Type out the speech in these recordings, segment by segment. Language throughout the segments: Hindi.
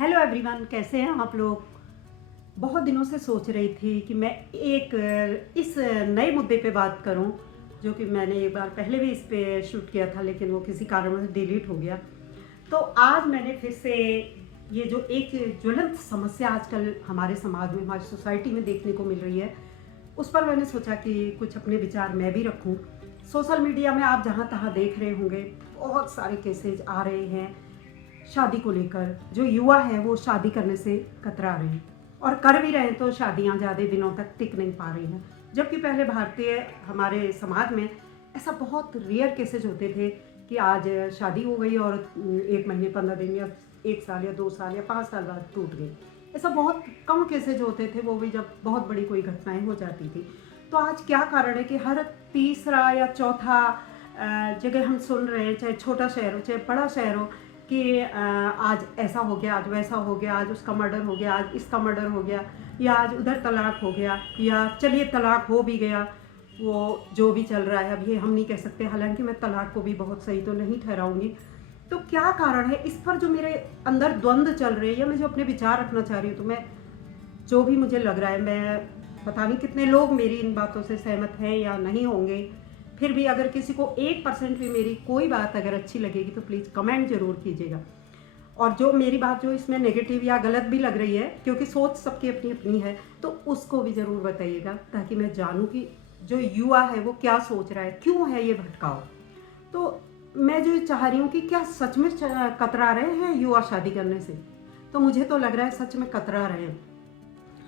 हेलो एवरीवन, कैसे हैं आप लोग। बहुत दिनों से सोच रही थी कि मैं एक इस नए मुद्दे पे बात करूं, जो कि मैंने एक बार पहले भी इस पे शूट किया था, लेकिन वो किसी कारणवश डिलीट हो गया। तो आज मैंने फिर से ये जो एक ज्वलंत समस्या आजकल हमारे समाज में, हमारी सोसाइटी में देखने को मिल रही है, उस पर मैंने सोचा कि कुछ अपने विचार मैं भी रखूं। सोशल मीडिया में आप जहां तहां देख रहे होंगे, बहुत सारे केसेज आ रहे हैं शादी को लेकर। जो युवा है वो शादी करने से कतरा रहे हैं, और कर भी रहे हैं तो शादियां ज़्यादा दिनों तक टिक नहीं पा रही हैं। जबकि पहले भारतीय हमारे समाज में ऐसा बहुत रेयर केसेज होते थे कि आज शादी हो गई और 1 महीने 15 दिन या 1 साल या 2 साल या 5 साल बाद टूट गई। ऐसा बहुत कम केसेज होते थे, वो भी जब बहुत बड़ी कोई घटनाएं हो जाती थी। तो आज क्या कारण है कि हर तीसरा या चौथा जगह हम सुन रहे हैं, चाहे छोटा शहर हो चाहे बड़ा शहर हो, कि आज ऐसा हो गया, आज वैसा हो गया, आज उसका मर्डर हो गया, आज इसका मर्डर हो गया, या आज उधर तलाक हो गया, या चलिए तलाक हो भी गया। वो जो भी चल रहा है अब ये हम नहीं कह सकते, हालांकि मैं तलाक को भी बहुत सही तो नहीं ठहराऊंगी। तो क्या कारण है इस पर, जो मेरे अंदर द्वंद्व चल रहे हैं, या मैं जो अपने विचार रखना चाह रही हूँ, तो मैं जो भी मुझे लग रहा है, मैं पता नहीं कितने लोग मेरी इन बातों से सहमत हैं या नहीं होंगे। फिर भी अगर किसी को 1% भी मेरी कोई बात अगर अच्छी लगेगी तो प्लीज़ कमेंट ज़रूर कीजिएगा। और जो मेरी बात जो इसमें नेगेटिव या गलत भी लग रही है, क्योंकि सोच सबकी अपनी अपनी है, तो उसको भी ज़रूर बताइएगा, ताकि मैं जानूँ कि जो युवा है वो क्या सोच रहा है, क्यों है ये भटकाव। तो मैं जो चाह रही हूँ कि क्या सच में कतरा रहे हैं युवा शादी करने से। तो मुझे तो लग रहा है सच में कतरा रहे हैं।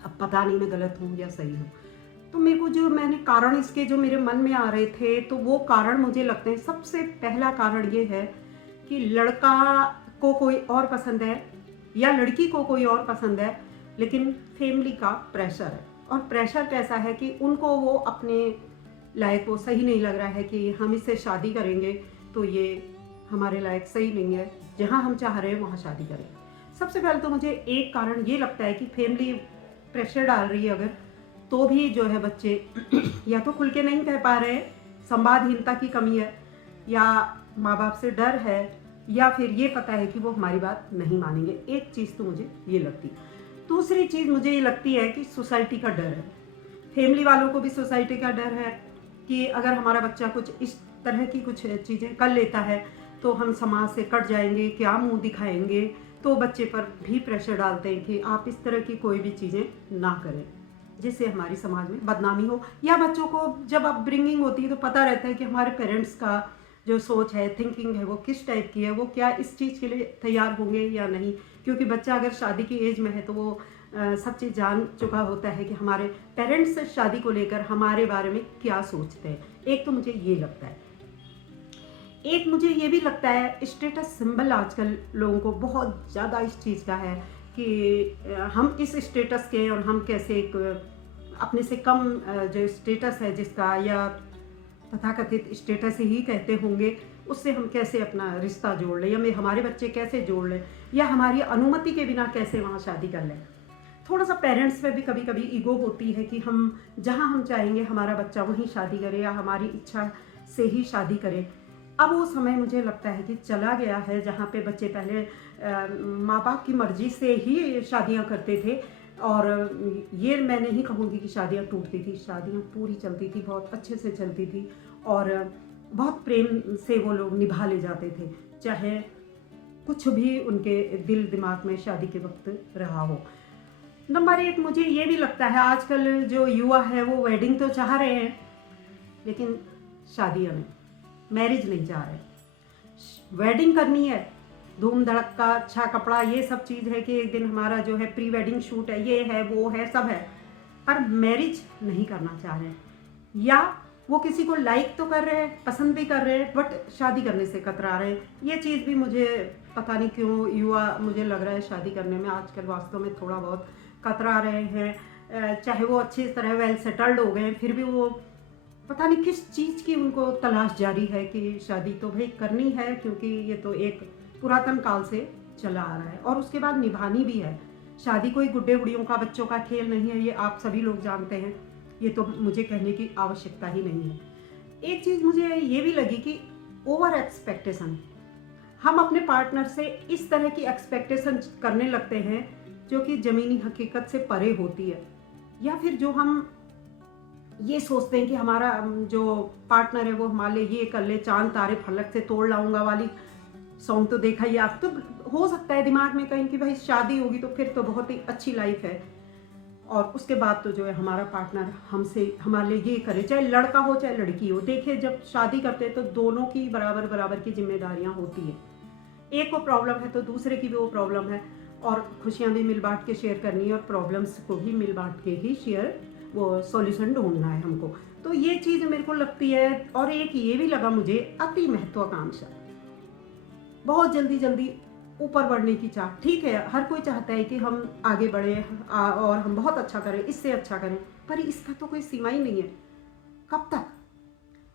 अब पता नहीं मैं गलत हूँ या सही हूँ। तो मेरे को जो मैंने कारण इसके जो मेरे मन में आ रहे थे, तो वो कारण मुझे लगते हैं, सबसे पहला कारण ये है कि लड़का को कोई और पसंद है या लड़की को कोई और पसंद है, लेकिन फैमिली का प्रेशर है। और प्रेशर कैसा है कि उनको वो अपने लायक वो सही नहीं लग रहा है कि हम इससे शादी करेंगे तो ये हमारे लायक सही नहीं है, जहाँ हम चाह रहे हैं वहाँ शादी करें। सबसे पहले तो मुझे एक कारण ये लगता है कि फैमिली प्रेशर डाल रही है अगर, तो भी जो है बच्चे या तो खुल के नहीं कह पा रहे, संवादहीनता की कमी है, या माँ बाप से डर है, या फिर ये पता है कि वो हमारी बात नहीं मानेंगे। एक चीज़ तो मुझे ये लगती। दूसरी चीज़ मुझे ये लगती है कि सोसाइटी का डर है। फैमिली वालों को भी सोसाइटी का डर है कि अगर हमारा बच्चा कुछ इस तरह की कुछ चीज़ें कर लेता है तो हम समाज से कट जाएंगे, क्या मुंह दिखाएंगे। तो बच्चे पर भी प्रेशर डालते हैं कि आप इस तरह की कोई भी चीज़ें ना करें जिससे हमारी समाज में बदनामी हो। या बच्चों को जब अपब्रिंगिंग होती है तो पता रहता है कि हमारे पेरेंट्स का जो सोच है, थिंकिंग है, वो किस टाइप की है, वो क्या इस चीज़ के लिए तैयार होंगे या नहीं। क्योंकि बच्चा अगर शादी की एज में है तो वो सब चीज़ जान चुका होता है कि हमारे पेरेंट्स शादी को लेकर हमारे बारे में क्या सोचते हैं। एक तो मुझे ये लगता है। एक मुझे ये भी लगता है स्टेटस सिंबल आजकल लोगों को बहुत ज़्यादा इस चीज़ का है कि हम इस स्टेटस के, और हम कैसे एक अपने से कम जो स्टेटस है जिसका, या तथाकथित स्टेटस ही कहते होंगे, उससे हम कैसे अपना रिश्ता जोड़ लें, या मैं हमारे बच्चे कैसे जोड़ लें, या हमारी अनुमति के बिना कैसे वहाँ शादी कर लें। थोड़ा सा पेरेंट्स में भी कभी कभी ईगो होती है कि हम जहाँ हम चाहेंगे हमारा बच्चा वहीं शादी करे, या हमारी इच्छा से ही शादी करे। अब वो समय मुझे लगता है कि चला गया है जहाँ पे बच्चे पहले माँ बाप की मर्जी से ही शादियाँ करते थे। और ये मैं नहीं कहूँगी कि शादियाँ टूटती थी, शादियाँ पूरी चलती थी, बहुत अच्छे से चलती थी, और बहुत प्रेम से वो लोग निभा ले जाते थे, चाहे कुछ भी उनके दिल दिमाग में शादी के वक्त रहा हो। नंबर एक, मुझे ये भी लगता है आजकल जो युवा है वो वेडिंग तो चाह रहे हैं, लेकिन शादियाँ नहीं, मैरिज नहीं चाह रहे। वेडिंग करनी है, धूम धड़का, अच्छा कपड़ा, ये सब चीज़ है कि एक दिन हमारा जो है प्री वेडिंग शूट है, ये है वो है सब है, पर मैरिज नहीं करना चाह रहे हैं। या वो किसी को लाइक तो कर रहे हैं, पसंद भी कर रहे हैं, बट शादी करने से कतरा रहे हैं। ये चीज़ भी मुझे पता नहीं क्यों युवा, मुझे लग रहा है शादी करने में आजकल वास्तव में थोड़ा बहुत कतरा रहे हैं। चाहे वो अच्छी तरह वेल सेटल्ड हो गए, फिर भी वो पता नहीं किस चीज़ की उनको तलाश जारी है कि शादी तो भाई करनी है, क्योंकि ये तो एक पुरातन काल से चला आ रहा है, और उसके बाद निभानी भी है। शादी कोई गुड्डे गुड़ियों का, बच्चों का खेल नहीं है, ये आप सभी लोग जानते हैं, ये तो मुझे कहने की आवश्यकता ही नहीं है। एक चीज़ मुझे ये भी लगी कि ओवर एक्सपेक्टेशन, हम अपने पार्टनर से इस तरह की एक्सपेक्टेशन करने लगते हैं जो कि ज़मीनी हकीकत से परे होती है, या फिर जो हम ये सोचते हैं कि हमारा जो पार्टनर है वो हमारे लिए ये कर ले, चांद तारे फलक से तोड़ लाऊंगा वाली सॉन्ग तो देखा ही आप। तो हो सकता है दिमाग में कहीं कि भाई शादी होगी तो फिर तो बहुत ही अच्छी लाइफ है, और उसके बाद तो जो है हमारा पार्टनर हमसे हमारे लिए ये करे, चाहे लड़का हो चाहे लड़की हो। देखिए, जब शादी करते हैं तो दोनों की बराबर बराबर की जिम्मेदारियां होती हैं। एक को प्रॉब्लम है तो दूसरे की भी वो प्रॉब्लम है, और खुशियां भी मिल बांट के शेयर करनी है, और प्रॉब्लम्स को भी मिल बांट के ही शेयर वो सॉल्यूशन ढूंढना है हमको। तो ये चीज़ मेरे को लगती है। और एक ये भी लगा मुझे, अति महत्वाकांक्षा, बहुत जल्दी जल्दी ऊपर बढ़ने की चाह। ठीक है, हर कोई चाहता है कि हम आगे बढ़े और हम बहुत अच्छा करें, इससे अच्छा करें, पर इसका तो कोई सीमा ही नहीं है। कब तक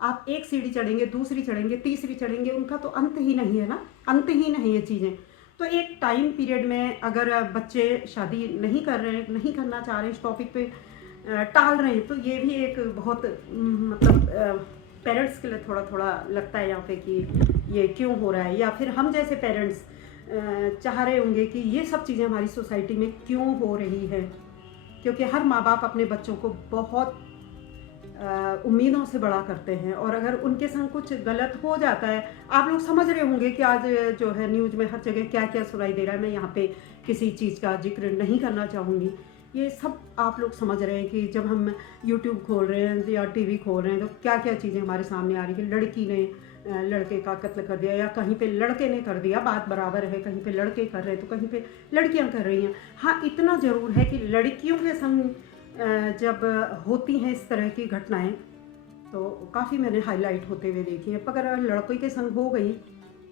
आप एक सीढ़ी चढ़ेंगे, दूसरी चढ़ेंगे, तीसरी चढ़ेंगे, उनका तो अंत ही नहीं है ना, अंत ही नहीं है चीज़ें। तो एक टाइम पीरियड में अगर बच्चे शादी नहीं कर रहे हैं, नहीं करना चाह रहे, इस टॉपिक पे टाल रहे हैं, तो ये भी एक बहुत मतलब पेरेंट्स के लिए थोड़ा थोड़ा लगता है यहाँ पे कि ये क्यों हो रहा है, या फिर हम जैसे पेरेंट्स चाह रहे होंगे कि ये सब चीज़ें हमारी सोसाइटी में क्यों हो रही है। क्योंकि हर माँ बाप अपने बच्चों को बहुत उम्मीदों से बड़ा करते हैं, और अगर उनके संग कुछ गलत हो जाता है, आप लोग समझ रहे होंगे कि आज जो है न्यूज़ में हर जगह क्या क्या सुनाई दे रहा है। मैं यहाँ पे किसी चीज़ का जिक्र नहीं करना चाहूँगी, ये सब आप लोग समझ रहे हैं कि जब हम यूट्यूब खोल रहे हैं या टीवी खोल रहे हैं तो क्या क्या चीज़ें हमारे सामने आ रही है। लड़की ने लड़के का कत्ल कर दिया, या कहीं पे लड़के ने कर दिया, बात बराबर है, कहीं पे लड़के कर रहे हैं तो कहीं पे लड़कियां कर रही हैं। हाँ, इतना ज़रूर है कि लड़कियों के संग जब होती हैं इस तरह की घटनाएं तो काफ़ी मैंने हाईलाइट होते हुए देखी है। पर अगर लड़के के संग हो गई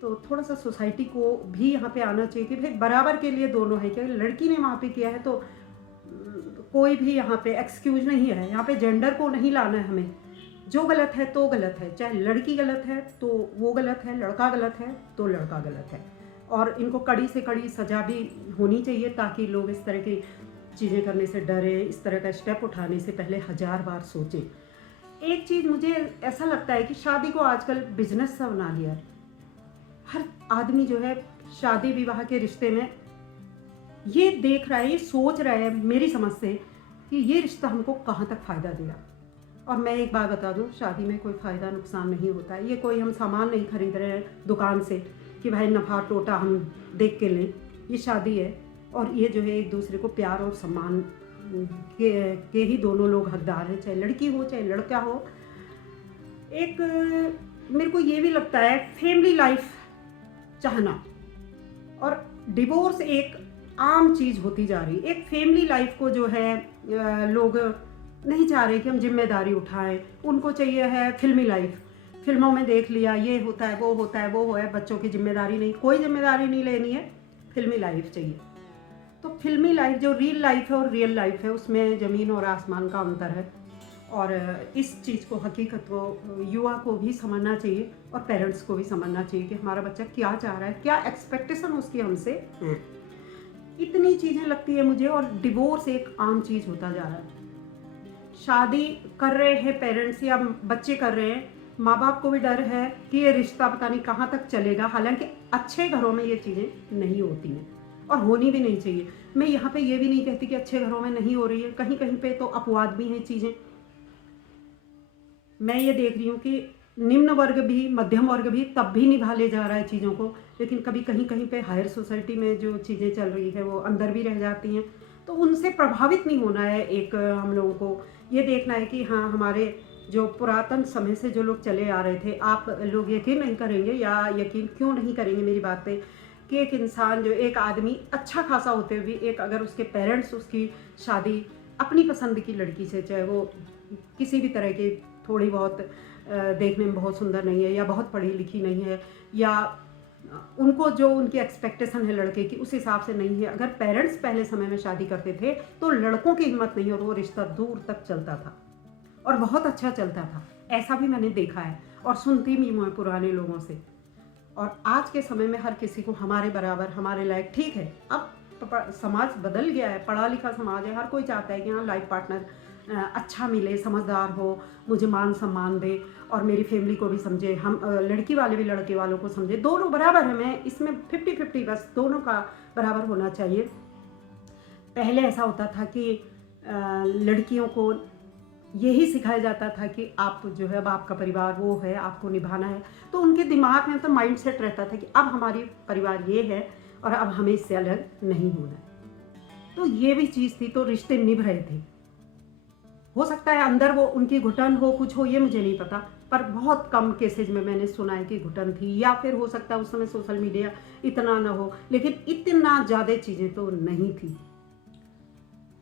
तो थोड़ा सा सोसाइटी को भी यहाँ पे आना चाहिए कि भाई बराबर के लिए दोनों है। क्या लड़की ने वहाँ पे किया है तो कोई भी यहाँ पे एक्सक्यूज नहीं है, यहाँ पे जेंडर को नहीं लाना है हमें। जो गलत है तो गलत है, चाहे लड़की गलत है तो वो गलत है, लड़का गलत है तो लड़का गलत है, और इनको कड़ी से कड़ी सज़ा भी होनी चाहिए ताकि लोग इस तरह की चीज़ें करने से डरे, इस तरह का स्टेप उठाने से पहले 1000 बार सोचें। एक चीज़ मुझे ऐसा लगता है कि शादी को आजकल बिजनेस सा बना लिया है। हर आदमी जो है शादी विवाह के रिश्ते में ये देख रहा है, ये सोच रहा है मेरी समझ से कि ये रिश्ता हमको कहाँ तक फ़ायदा देगा। और मैं एक बात बता दूं, शादी में कोई फ़ायदा नुकसान नहीं होता है। ये कोई हम सामान नहीं खरीद रहे हैं दुकान से कि भाई नफ़ा टोटा हम देख के लें। ये शादी है, और ये जो है एक दूसरे को प्यार और सम्मान के ही दोनों लोग हकदार हैं, चाहे लड़की हो चाहे लड़का हो। एक मेरे को ये भी लगता है फैमिली लाइफ चाहना और डिवोर्स एक आम चीज़ होती जा रही है। एक फैमिली लाइफ को जो है लोग नहीं चाह रहे कि हम जिम्मेदारी उठाएं, उनको चाहिए है फिल्मी लाइफ। फिल्मों में देख लिया ये होता है वो होता है वो है, बच्चों की जिम्मेदारी नहीं, कोई जिम्मेदारी नहीं लेनी है, फिल्मी लाइफ चाहिए। तो फिल्मी लाइफ जो रियल लाइफ है और रियल लाइफ है उसमें ज़मीन और आसमान का अंतर है, और इस चीज़ को हकीकत को युवा को भी समझना चाहिए और पेरेंट्स को भी समझना चाहिए कि हमारा बच्चा क्या चाह रहा है, क्या एक्सपेक्टेशन उसकी हमसे है। इतनी चीज़ें लगती है मुझे, और डिवोर्स एक आम चीज़ होता जा रहा है। शादी कर रहे हैं पेरेंट्स या बच्चे कर रहे हैं, माँ बाप को भी डर है कि ये रिश्ता पता नहीं कहाँ तक चलेगा। हालांकि अच्छे घरों में ये चीज़ें नहीं होती हैं और होनी भी नहीं चाहिए। मैं यहाँ पे ये भी नहीं कहती कि अच्छे घरों में नहीं हो रही है, कहीं कहीं पे तो अपवाद भी हैं चीज़ें। मैं ये देख रही हूँ कि निम्न वर्ग भी मध्यम वर्ग भी तब भी निभा ले जा रहा है चीज़ों को, लेकिन कभी कहीं कहीं पे हायर सोसाइटी में जो चीज़ें चल रही है वो अंदर भी रह जाती हैं। तो उनसे प्रभावित नहीं होना है। एक हम लोगों को ये देखना है कि हाँ, हमारे जो पुरातन समय से जो लोग चले आ रहे थे, आप लोग यकीन नहीं करेंगे या यकीन क्यों नहीं करेंगे मेरी बात पे, कि एक इंसान जो एक आदमी अच्छा खासा होते हुए एक अगर उसके पेरेंट्स उसकी शादी अपनी पसंद की लड़की से, चाहे वो किसी भी तरह की थोड़ी बहुत देखने में बहुत सुंदर नहीं है या बहुत पढ़ी लिखी नहीं है, या उनको जो उनकी एक्सपेक्टेशन है लड़के की उस हिसाब से नहीं है, अगर पेरेंट्स पहले समय में शादी करते थे तो लड़कों की हिम्मत नहीं और वो रिश्ता दूर तक चलता था और बहुत अच्छा चलता था। ऐसा भी मैंने देखा है और सुनती भी हूँ पुराने लोगों से। और आज के समय में हर किसी को हमारे बराबर हमारे लायक, ठीक है अब समाज बदल गया है, पढ़ा लिखा समाज है, हर कोई चाहता है कि हाँ लाइफ पार्टनर अच्छा मिले, समझदार हो, मुझे मान सम्मान दे और मेरी फैमिली को भी समझे, हम लड़की वाले भी लड़के वालों को समझे, दोनों बराबर है। मैं इसमें 50-50 बस दोनों का बराबर होना चाहिए। पहले ऐसा होता था कि लड़कियों को यही सिखाया जाता था कि आप जो है अब आपका परिवार वो है, आपको निभाना है, तो उनके दिमाग में तो माइंड सेट रहता था कि अब हमारी परिवार ये है और अब हमें इससे अलग नहीं होना है। तो ये भी चीज़ थी, तो रिश्ते निभ रहे थे। हो सकता है अंदर वो उनकी घुटन हो, कुछ हो, ये मुझे नहीं पता, पर बहुत कम केसेज में मैंने सुना है कि घुटन थी, या फिर हो सकता है उस समय सोशल मीडिया इतना ना हो, लेकिन इतना ज़्यादा चीज़ें तो नहीं थी।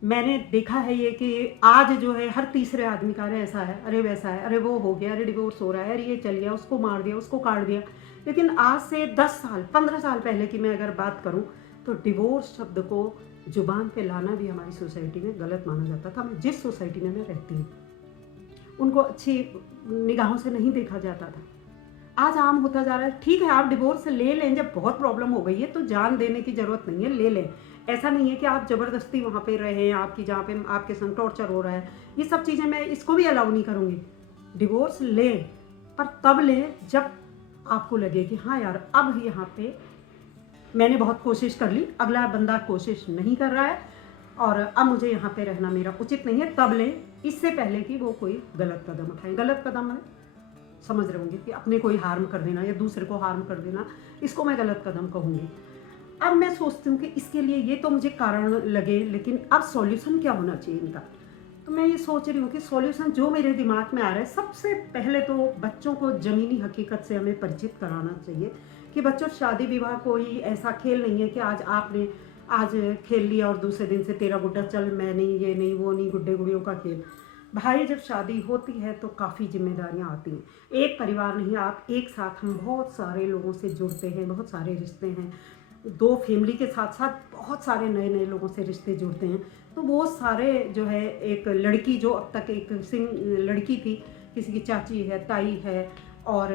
मैंने देखा है ये कि आज जो है हर तीसरे आदमी का अरे ऐसा है, अरे वैसा है, अरे वो हो गया, अरे डिवोर्स हो रहा है, अरे ये चल गया, उसको मार दिया, उसको काट दिया। लेकिन आज से 10 साल 15 साल पहले की मैं अगर बात करूं तो डिवोर्स शब्द को जुबान पे लाना भी हमारी सोसाइटी में गलत माना जाता था। मैं जिस सोसाइटी में मैं रहती हूँ उनको अच्छी निगाहों से नहीं देखा जाता था। आज आम होता जा रहा है। ठीक है, आप डिवोर्स ले लें, जब बहुत प्रॉब्लम हो गई है तो जान देने की ज़रूरत नहीं है, ले लें। ऐसा नहीं है कि आप ज़बरदस्ती वहाँ पे रहें, आपकी जहाँ पे आपके संग टॉर्चर हो रहा है, ये सब चीज़ें मैं इसको भी अलाउ नहीं करूँगी। डिवोर्स लें, पर तब लें जब आपको लगे कि हाँ यार अब यहाँ पे मैंने बहुत कोशिश कर ली, अगला बंदा कोशिश नहीं कर रहा है और अब मुझे यहाँ पे रहना मेरा उचित नहीं है, तब लें। इससे पहले कि वो कोई गलत कदम उठाएं। गलत कदम है, समझ रहे होंगे कि अपने कोई हार्म कर देना या दूसरे को हार्म कर देना, इसको मैं गलत कदम कहूँगी। अब मैं सोचती हूँ कि इसके लिए ये तो मुझे कारण लगे, लेकिन अब सॉल्यूशन क्या होना चाहिए इनका। तो मैं ये सोच रही हूँ कि सॉल्यूशन जो मेरे दिमाग में आ रहा है, सबसे पहले तो बच्चों को ज़मीनी हकीकत से हमें परिचित कराना चाहिए कि बच्चों, शादी विवाह कोई ऐसा खेल नहीं है कि आज आपने आज खेल लिया और दूसरे दिन से तेरा गुड्डा चल, मैं नहीं, ये नहीं, वो नहीं, गुड्डे गुड़ियों का खेल। भाई जब शादी होती है तो काफ़ी जिम्मेदारियां आती हैं। एक परिवार नहीं, आप एक साथ, हम बहुत सारे लोगों से जुड़ते हैं, बहुत सारे रिश्ते हैं। दो फैमिली के साथ साथ बहुत सारे नए नए लोगों से रिश्ते जुड़ते हैं। तो वो सारे जो है, एक लड़की जो अब तक एक लड़की थी, किसी की चाची है, ताई है और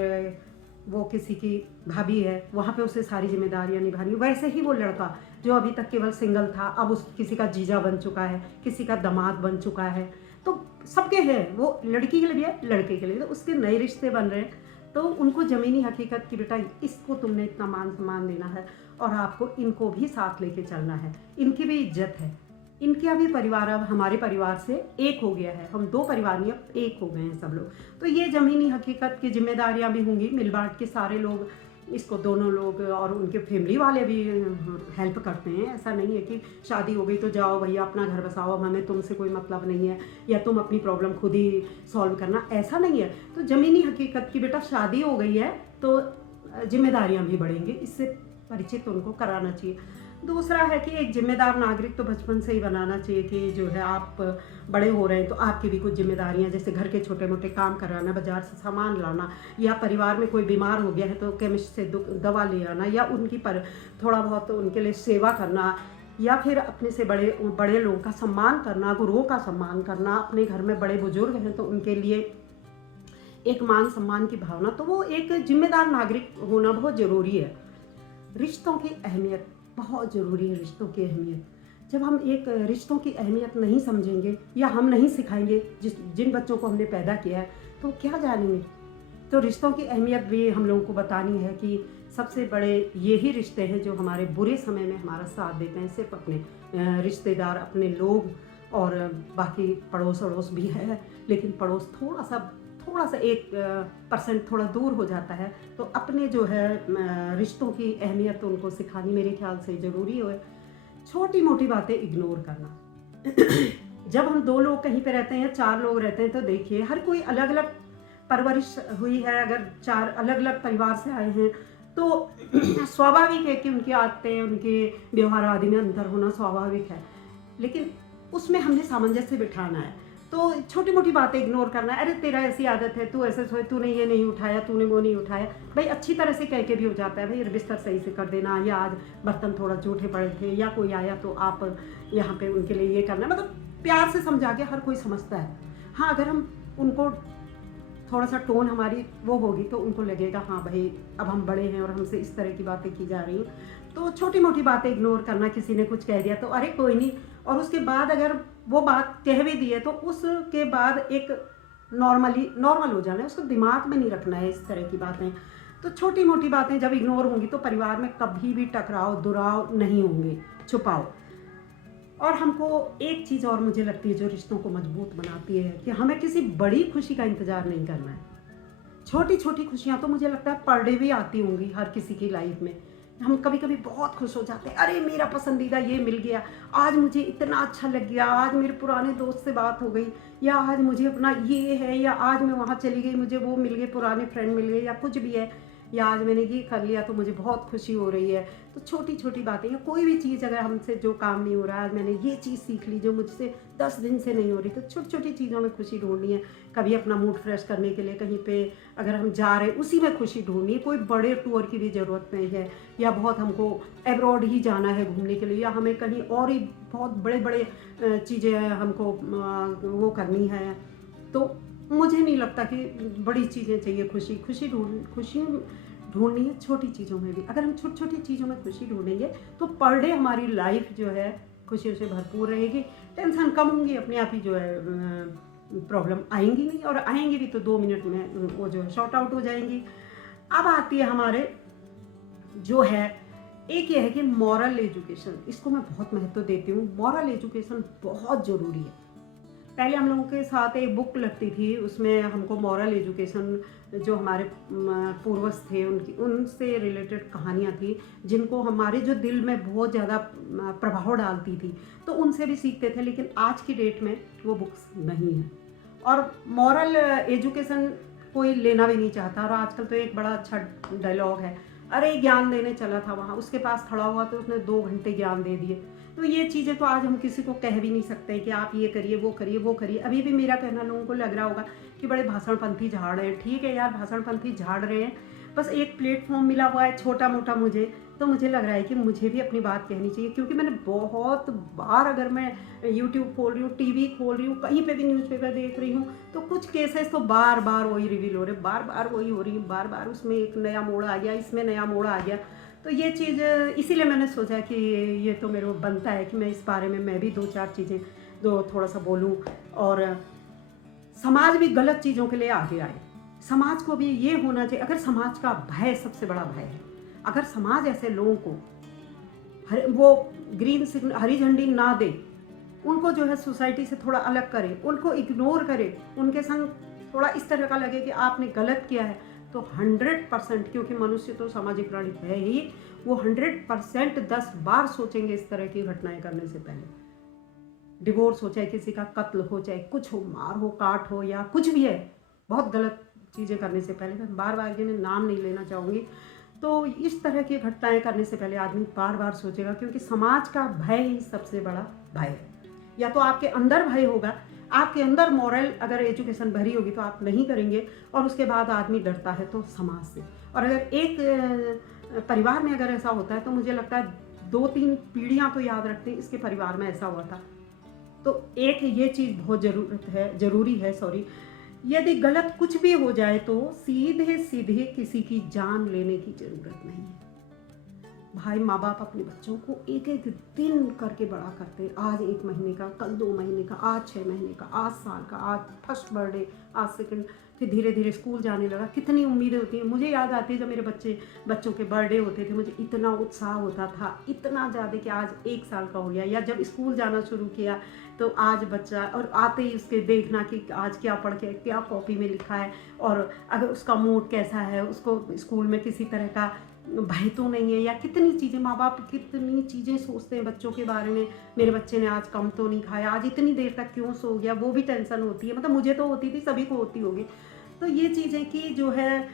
वो किसी की भाभी है, वहाँ पे उसे सारी जिम्मेदारियाँ निभानी। वैसे ही वो लड़का जो अभी तक केवल सिंगल था, अब उस किसी का जीजा बन चुका है, किसी का दामाद बन चुका है। तो सबके हैं, वो लड़की के लिए भी है, लड़के के लिए, तो उसके नए रिश्ते बन रहे हैं। तो उनको ज़मीनी हकीकत की बेटा इसको तुमने इतना मान सम्मान देना है और आपको इनको भी साथ लेके चलना है, इनकी भी इज्जत है। इनका भी परिवार अब हमारे परिवार से एक हो गया है, हम दो परिवार नहीं, अब एक हो गए हैं सब लोग। तो ये ज़मीनी हकीकत की जिम्मेदारियां भी होंगी, मिल बांट के सारे लोग इसको, दोनों लोग और उनके फैमिली वाले भी हेल्प करते हैं। ऐसा नहीं है कि शादी हो गई तो जाओ भैया अपना घर बसाओ, हमें तुमसे कोई मतलब नहीं है, या तुम अपनी प्रॉब्लम खुद ही सॉल्व करना, ऐसा नहीं है। तो ज़मीनी हकीकत की बेटा शादी हो गई है तो जिम्मेदारियां भी बढ़ेंगी, इससे परिचित उनको कराना चाहिए। दूसरा है कि एक जिम्मेदार नागरिक तो बचपन से ही बनाना चाहिए कि जो है आप बड़े हो रहे हैं तो आपकी भी कुछ जिम्मेदारियां, जैसे घर के छोटे मोटे काम कराना, बाजार से सामान लाना, या परिवार में कोई बीमार हो गया है तो केमिस्ट से दवा ले आना, या उनकी पर थोड़ा बहुत उनके लिए सेवा करना, या फिर अपने से बड़े बड़े लोगों का सम्मान करना, गुरुओं का सम्मान करना। अपने घर में बड़े बुजुर्ग हैं तो उनके लिए एक मान सम्मान की भावना, तो वो एक जिम्मेदार नागरिक होना बहुत ज़रूरी है। रिश्तों की अहमियत बहुत ज़रूरी है। रिश्तों की अहमियत जब हम एक रिश्तों की अहमियत नहीं समझेंगे या हम नहीं सिखाएंगे जिन बच्चों को हमने पैदा किया है, तो क्या जानेंगे। तो रिश्तों की अहमियत भी हम लोगों को बतानी है कि सबसे बड़े यही रिश्ते हैं जो हमारे बुरे समय में हमारा साथ देते हैं। सिर्फ अपने रिश्तेदार, अपने लोग, और बाकी पड़ोस अड़ोस भी है, लेकिन पड़ोस थोड़ा सा 1% थोड़ा दूर हो जाता है। तो अपने जो है रिश्तों की अहमियत उनको सिखानी मेरे ख्याल से ज़रूरी है। छोटी मोटी बातें इग्नोर करना। जब हम 2 लोग कहीं पे रहते हैं, 4 लोग रहते हैं, तो देखिए हर कोई अलग अलग परवरिश हुई है। अगर 4 अलग अलग परिवार से आए हैं तो स्वाभाविक है कि उनकी आदतें, उनके व्यवहार आदि में अंतर होना स्वाभाविक है, लेकिन उसमें हमने सामंजस्य बिठाना है। तो छोटी मोटी बातें इग्नोर करना है। अरे तेरा ऐसी आदत है, तू ऐसे सोए, तूने ये नहीं उठाया, तूने वो नहीं उठाया। भाई अच्छी तरह से कह के भी हो जाता है, भाई बिस्तर सही से कर देना, या आज बर्तन थोड़ा जूठे पड़े थे, या कोई आया तो आप यहाँ पे उनके लिए ये करना। मतलब प्यार से समझा के हर कोई समझता है। हाँ, अगर हम उनको थोड़ा सा टोन हमारी वो होगी तो उनको लगेगा हाँ भाई अब हम बड़े हैं और हमसे इस तरह की बातें की जा रही हैं, तो छोटी मोटी बातें इग्नोर करना, किसी ने कुछ कह दिया तो अरे कोई नहीं, और उसके बाद अगर वो बात कह भी दी है तो उसके बाद एक नॉर्मल हो जाना है, उसको दिमाग में नहीं रखना है इस तरह की बातें। तो छोटी मोटी बातें जब इग्नोर होंगी तो परिवार में कभी भी टकराव दुराव नहीं होंगे, छुपाओ। और हमको एक चीज़ और मुझे लगती है जो रिश्तों को मजबूत बनाती है, कि हमें किसी बड़ी खुशी का इंतज़ार नहीं करना है। छोटी छोटी खुशियाँ तो मुझे लगता है पर डे भी आती होंगी हर किसी की लाइफ में। हम कभी कभी बहुत खुश हो जाते हैं, अरे मेरा पसंदीदा ये मिल गया, आज मुझे इतना अच्छा लग गया, आज मेरे पुराने दोस्त से बात हो गई, या आज मुझे अपना ये है, या आज मैं वहाँ चली गई, मुझे वो मिल गए, पुराने फ्रेंड मिल गए, या कुछ भी है, या आज मैंने ये कर लिया तो मुझे बहुत खुशी हो रही है। तो छोटी छोटी बातें, या कोई भी चीज़ अगर हमसे जो काम नहीं हो रहा है, आज मैंने ये चीज़ सीख ली जो मुझसे 10 दिन से नहीं हो रही, तो छोटी छोटी चीज़ों में खुशी ढूंढनी है। कभी अपना मूड फ्रेश करने के लिए कहीं पे अगर हम जा रहे हैं उसी में खुशी ढूंढनी है, कोई बड़े टूर की भी ज़रूरत नहीं है, या बहुत हमको एब्रॉड ही जाना है घूमने के लिए, या हमें कहीं और ही बहुत बड़े बड़े चीज़ें हमको वो करनी है, तो मुझे नहीं लगता कि बड़ी चीज़ें चाहिए। खुशी ढूंढनी है छोटी चीज़ों में भी। अगर हम छोटी छोटी चीज़ों में खुशी ढूंढेंगे तो पर डे हमारी लाइफ जो है खुशियों से भरपूर रहेगी, टेंशन कम होंगी, अपने आप ही जो है प्रॉब्लम आएंगी नहीं, और आएंगी भी तो 2 मिनट में वो जो है शॉर्ट आउट हो जाएंगी। अब आती है हमारे जो है, एक ये है कि मॉरल एजुकेशन, इसको मैं बहुत महत्व देती हूँ। मॉरल एजुकेशन बहुत ज़रूरी है। पहले हम लोगों के साथ एक बुक लगती थी, उसमें हमको मॉरल एजुकेशन जो हमारे पूर्वज थे उनसे रिलेटेड कहानियाँ थी, जिनको हमारे जो दिल में बहुत ज़्यादा प्रभाव डालती थी, तो उनसे भी सीखते थे। लेकिन आज की डेट में वो बुक्स नहीं है, और मॉरल एजुकेशन कोई लेना भी नहीं चाहता। और आजकल तो एक बड़ा अच्छा डायलॉग है, अरे ज्ञान देने चला था वहाँ, उसके पास खड़ा हुआ तो उसने 2 घंटे ज्ञान दे दिए। तो ये चीज़ें तो आज हम किसी को कह भी नहीं सकते कि आप ये करिए वो करिए वो करिए। अभी भी मेरा कहना लोगों को लग रहा होगा कि बड़े भाषणपंथी झाड़ रहे हैं। ठीक है यार, भाषणपंथी झाड़ रहे हैं, बस एक प्लेटफॉर्म मिला हुआ है छोटा मोटा मुझे, तो मुझे लग रहा है कि मुझे भी अपनी बात कहनी चाहिए। क्योंकि मैंने बहुत बार, अगर मैं यूट्यूब खोल रही हूँ, टीवी खोल रही हूँ, कहीं पे भी न्यूज़पेपर देख रही हूँ, तो कुछ केसेस तो बार बार वही रिवील हो रहे, बार बार वही हो रही, बार बार उसमें एक नया मोड़ आ गया, इसमें नया मोड़ आ गया। तो ये चीज़ इसीलिए मैंने सोचा कि ये तो मेरे को बनता है कि मैं इस बारे में मैं भी 2-4 चीज़ें थोड़ा सा बोलूँ, और समाज भी गलत चीज़ों के लिए आगे आए। समाज को भी ये होना चाहिए, अगर समाज का भय सबसे बड़ा भय है, अगर समाज ऐसे लोगों को वो ग्रीन सिग्नल, हरी झंडी ना दे, उनको जो है सोसाइटी से थोड़ा अलग करे, उनको इग्नोर करे, उनके संग थोड़ा इस तरह का लगे कि आपने गलत किया है, तो 100%, क्योंकि मनुष्य तो सामाजिक प्राणी है ही, वो 100% 10 बार सोचेंगे इस तरह की घटनाएं करने से पहले। डिवोर्स हो, चाहे किसी का कत्ल हो, चाहे कुछ हो, मार हो, काट हो, या कुछ भी है, बहुत गलत चीज़ें करने से पहले, मैं बार बार मैं नाम नहीं लेना चाहूँगी, तो इस तरह की घटनाएं करने से पहले आदमी बार बार सोचेगा। क्योंकि समाज का भय ही सबसे बड़ा भय है। या तो आपके अंदर भय होगा, आपके अंदर मॉरल अगर एजुकेशन भरी होगी तो आप नहीं करेंगे, और उसके बाद आदमी डरता है तो समाज से। और अगर एक परिवार में अगर ऐसा होता है तो मुझे लगता है 2-3 पीढ़ियाँ तो याद रखते हैं, इसके परिवार में ऐसा हुआ था। तो एक ये चीज़ बहुत ज़रूरी है, यदि गलत कुछ भी हो जाए तो सीधे सीधे किसी की जान लेने की ज़रूरत नहीं है। भाई, माँ बाप अपने बच्चों को एक एक दिन करके बड़ा करते हैं। आज 1 महीने का, कल 2 महीने का, आज 6 महीने का, आज साल का, आज फर्स्ट बर्थडे, आज सेकंड, फिर धीरे धीरे स्कूल जाने लगा। कितनी उम्मीदें होती हैं। मुझे याद आती है जब मेरे बच्चों के बर्थडे होते थे, मुझे इतना उत्साह होता था, इतना ज़्यादा कि आज 1 साल का हो गया। या जब स्कूल जाना शुरू किया तो आज बच्चा, और आते ही उसके देखना कि आज क्या पढ़ के, क्या कॉपी में लिखा है, और अगर उसका मूड कैसा है, उसको स्कूल में किसी तरह का भय तो नहीं है, या कितनी चीज़ें, माँ बाप कितनी चीज़ें सोचते हैं बच्चों के बारे में। मेरे बच्चे ने आज कम तो नहीं खाया, आज इतनी देर तक क्यों सो गया, वो भी टेंशन होती है। मतलब मुझे तो होती थी, सभी को होती होगी। तो ये चीज़ें कि जो है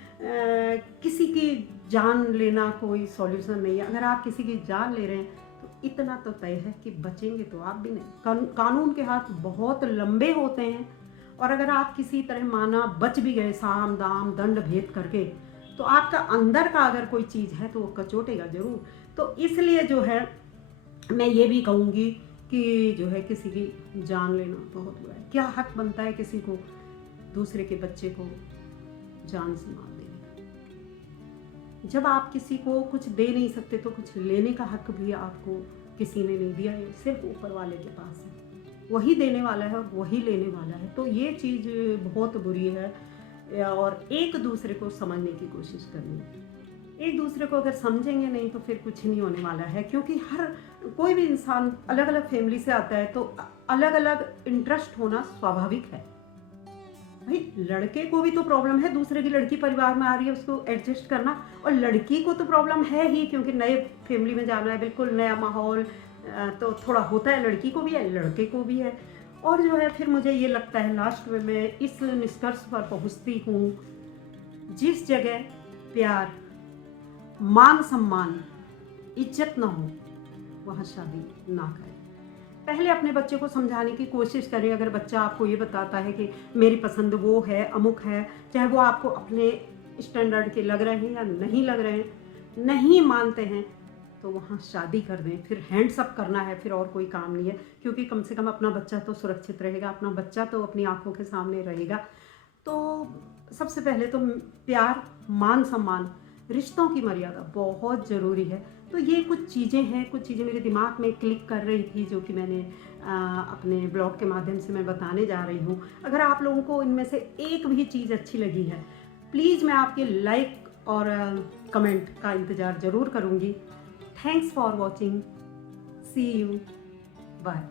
किसी की जान लेना कोई सॉल्यूशन नहीं है। अगर आप किसी की जान ले रहे हैं तो इतना तो तय है कि बचेंगे तो आप भी नहीं। कानून के हाथ बहुत लंबे होते हैं, और अगर आप किसी तरह माना बच भी गए, साम दाम दंड भेद करके, तो आपका अंदर का अगर कोई चीज़ है तो वो कचोटेगा ज़रूर। तो इसलिए जो है मैं ये भी कहूँगी कि जो है किसी की जान लेना बहुत बुरा है। क्या हक बनता है किसी को दूसरे के बच्चे को जान से मार देने? जब आप किसी को कुछ दे नहीं सकते तो कुछ लेने का हक भी आपको किसी ने नहीं दिया है, सिर्फ ऊपर वाले के पास है। वही देने वाला है और वही लेने वाला है। तो ये चीज़ बहुत बुरी है। और एक दूसरे को समझने की कोशिश करनी, एक दूसरे को अगर समझेंगे नहीं तो फिर कुछ नहीं होने वाला है, क्योंकि हर कोई भी इंसान अलग अलग फैमिली से आता है, तो अलग अलग इंटरेस्ट होना स्वाभाविक है। भाई लड़के को भी तो प्रॉब्लम है, दूसरे की लड़की परिवार में आ रही है उसको एडजस्ट करना, और लड़की को तो प्रॉब्लम है ही, क्योंकि नए फैमिली में जाना है, बिल्कुल नया माहौल, तो थोड़ा होता है, लड़की को भी है लड़के को भी है। और जो है फिर मुझे ये लगता है लास्ट में मैं इस निष्कर्ष पर पहुंचती हूँ, जिस जगह प्यार, मान सम्मान, इज्जत ना हो, वहाँ शादी ना करें। पहले अपने बच्चे को समझाने की कोशिश करें। अगर बच्चा आपको ये बताता है कि मेरी पसंद वो है, अमुक है, चाहे वो आपको अपने स्टैंडर्ड के लग रहे हैं या नहीं लग रहे हैं, नहीं मानते हैं, तो वहाँ शादी कर दें। फिर हैंड्स अप करना है, फिर और कोई काम नहीं है, क्योंकि कम से कम अपना बच्चा तो सुरक्षित रहेगा, अपना बच्चा तो अपनी आंखों के सामने रहेगा। तो सबसे पहले तो प्यार, मान सम्मान, रिश्तों की मर्यादा बहुत ज़रूरी है। तो ये कुछ चीज़ें हैं, कुछ चीज़ें मेरे दिमाग में क्लिक कर रही थी, जो कि मैंने अपने ब्लॉग के माध्यम से मैं बताने जा रही हूँ। अगर आप लोगों को इनमें से एक भी चीज़ अच्छी लगी है, प्लीज़ मैं आपके लाइक और कमेंट का इंतज़ार ज़रूर करूँगी। Thanks for watching, see you, bye.